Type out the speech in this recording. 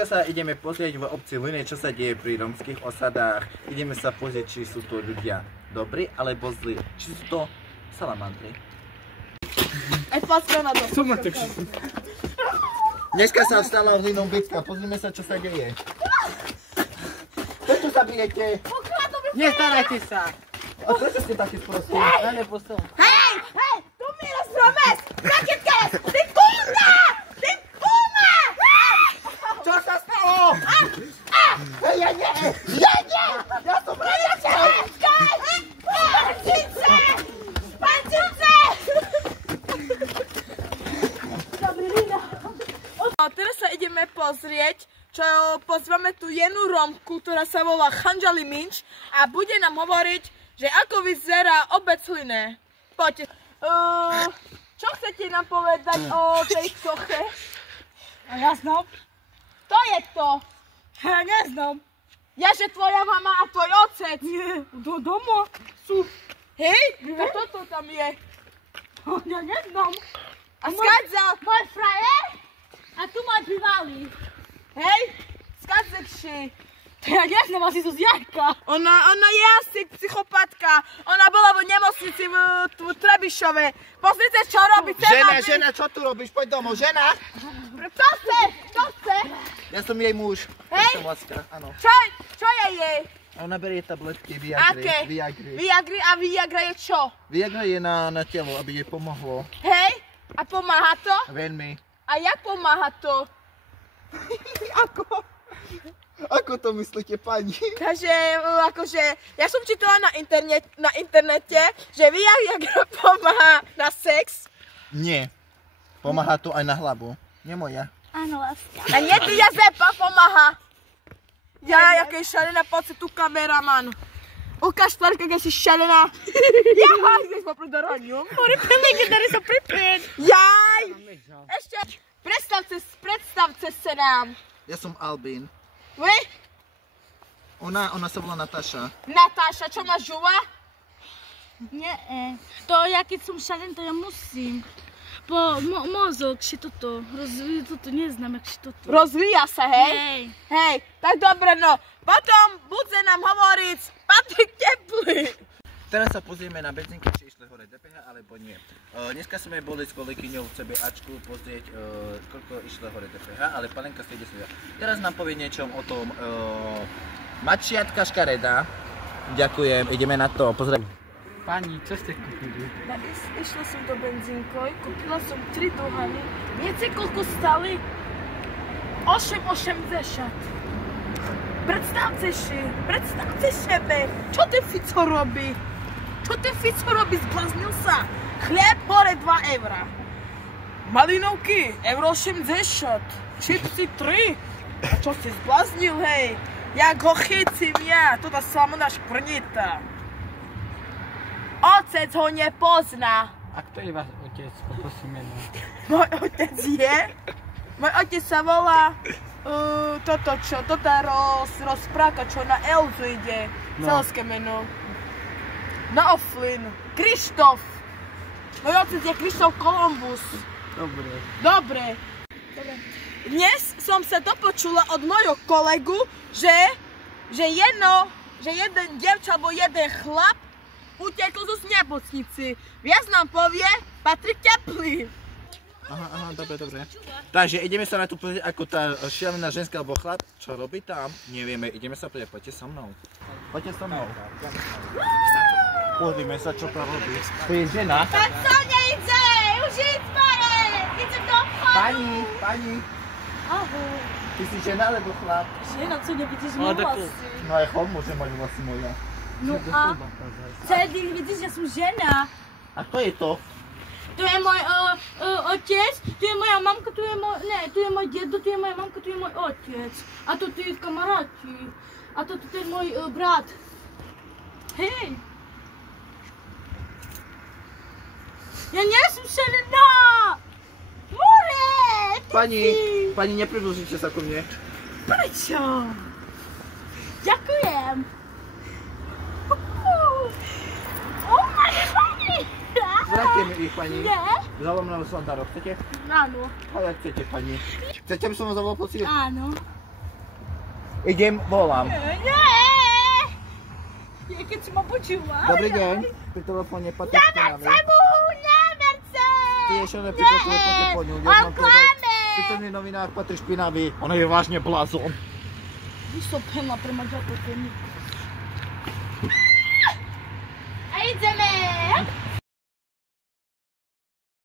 Dneska sa ideme pozrieť v obci Lunej, čo sa deje pri romských osadách. Ideme sa pozrieť, či sú to ľudia dobrí alebo zlí. Či sú to salamandry. Dneska sa vstala v Linom bitka. Pozrime sa, čo sa deje. Prečo zabijete? Nestarajte sa. A prečo ste takí sprostí? Ja nepostom. Hej, tu mi rozpromeš! Raketka, ty kunda! Ty kuma! Čo sa stalo? Ja nie! Ja nie! Ja som radiača! Pančice! Pančice! Teraz sa ideme pozrieť, čo pozveme tu jednu Romku, ktorá sa volá Khanjali Minch a bude nám hovoriť, že ako vyzerá obec Line. Poďte. Čo chcete nám povedať o tej soche? Ja znam. To je to. Ja neznam. Ja, že tvoja mama a tvoj otec. Nie, do doma sú. Hej? A toto tam je. Ja neznam. A skadza. Môj frajer a tu môj bývalý. Hej? Skadzekši. Ja neznam, asi sú z Jarka. Ona je asi psychopatka. Ona bola v nemocnici v Trebišove. Pozrite, čo robí. Žena, čo tu robíš? Poď domov, žena! Čo chce? Ja som jej muž. Hej? Som láska, áno. Čo je jej? Ona berie tabletky Aké? Viagry. Viagry a Viagra je čo? Viagra je na telo, aby jej pomohlo. Hej? A pomáha to? Veľmi. A jak pomáha to? Ako to myslíte, pani? Takže, akože, ja som čítala na internete, že Viagra pomáha na sex. Nie. Pomáha to aj na hlavu. Nie moja. Áno, láska. A nie ty Jazepa pomáha. Ja, jaké šalená, poď si tu kameraman. Ukáž tvárka, keď si šalená. Jaj, keď sme pri doraniu. Ktorý sa pripieť. Jaj. Ešte, predstavte sa nám. Ja som Albín. Vy? Ona sa volá Natáša. Natáša, čo máš žuva? Nie, to ja keď som šalen, to ja musím. Po mozog si toto rozvíja, toto neznám, jak si toto. Rozvíja sa, hej? Hej, tak dobre, no. Potom bude nám hovoriť Patrik Teplý. Teraz sa pozrieme na benzínky, či išli hore DPH alebo nie. Dneska sme boli s kolegyňou v CBAčku pozrieť, koľko išlo hore DPH, ale panenka stejde sa. Teraz nám povie niečo o tom mačiatka škareda. Ďakujem, ideme na to, pozrieť. Pani, čo ste kúpili? Išla som do benzínkoj, kúpila som 3 duhany. Viete, koľko stali? 8,80. Predstavte sebe, čo ten Fico robí? Zbláznil sa. Chlieb hore 2 eurá. Malinovky, euro 80. Čipsy 3. A čo si zbláznil, hej? Jak ho chycím ja, toto samona šprnita. Otec ho nepozná. A kto je váš otec? Poprosím meno. Môj otec je? Môj otec sa volá rozpráka, čo na Elzu ide. Celské meno. Na Oflin. Krištof. Môj otec je Krištof Kolumbus. Dobre. Dnes som sa dopočula od môjho kolegu, že jeden dievča alebo jeden chlap utekol zo nemocnici. Viac nám povie Patrik Teplý. Aha, dobre. Takže ideme sa na to pozrieť, ako tá šialená ženská alebo chlap, čo robí tam, nevieme, ideme sa pozrieť, poďte so mnou. Pozrime sa, čo to robí. To je žena. Tak to nejde, už íď pare, idem do obchodu. Pani. Ahoj. Ty si žena alebo chlap? Žena, co nevidíš moje vlasy? No aj chlap môže mať vlasy moja. No a celý vidíš, že som žena. A kto je to? Tu je môj otec, tu je moja mamka, tu je môj dedo, tu je moja mamka, tu je môj otec. A tu je kamaráti. A tu je môj brat. Hej. Ja nie som žena. More! Pani, nepriblížite sa ku mne. Prečo? Ďakujem. Vráťte mi ich, pani. Nie? Zavolám na Sandárov, chcete? Áno. Ale chcete, pani. Chcete, aby som vám zavolal policiu? Áno. Idem, volám. Nie! Keď si ma počúva. Dobrý deň, pri telefóne Patrik Špinavý. mu, neverce! Ty ešte nepripracujú po telefónu. On klame! Ty to nie novinár Patrik Špinavý. On je vážne blázon. Vysopena prema ďakotému.